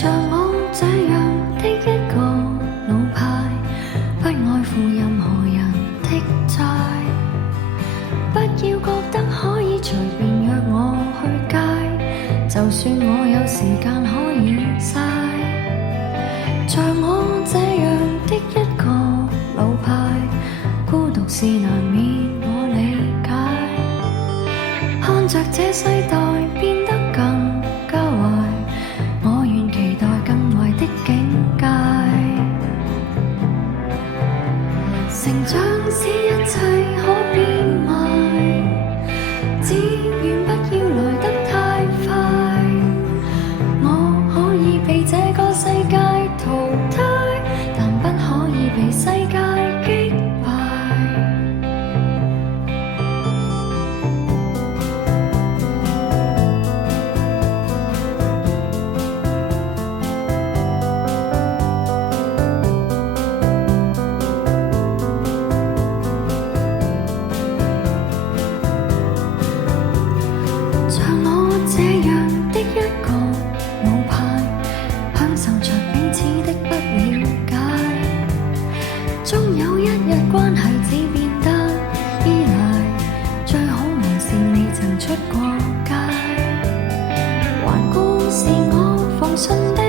像我這樣的一個老派，不愛負任何人的債，不要覺得可以隨便約我去街，就算我有時間可以嘥。像我這樣的一個老派，孤獨是難免我理解，看着這世代變得更加壞，我願期待更壞的境界。成長使一切可變賣，只願不要來得太快，我可以被這個世界淘汰，但不可以被世界擊敗。像我這樣的一個老派，享受着彼此的不了解，終有一日關係只變得依賴，最好還是未曾出過街。環顧是我奉信的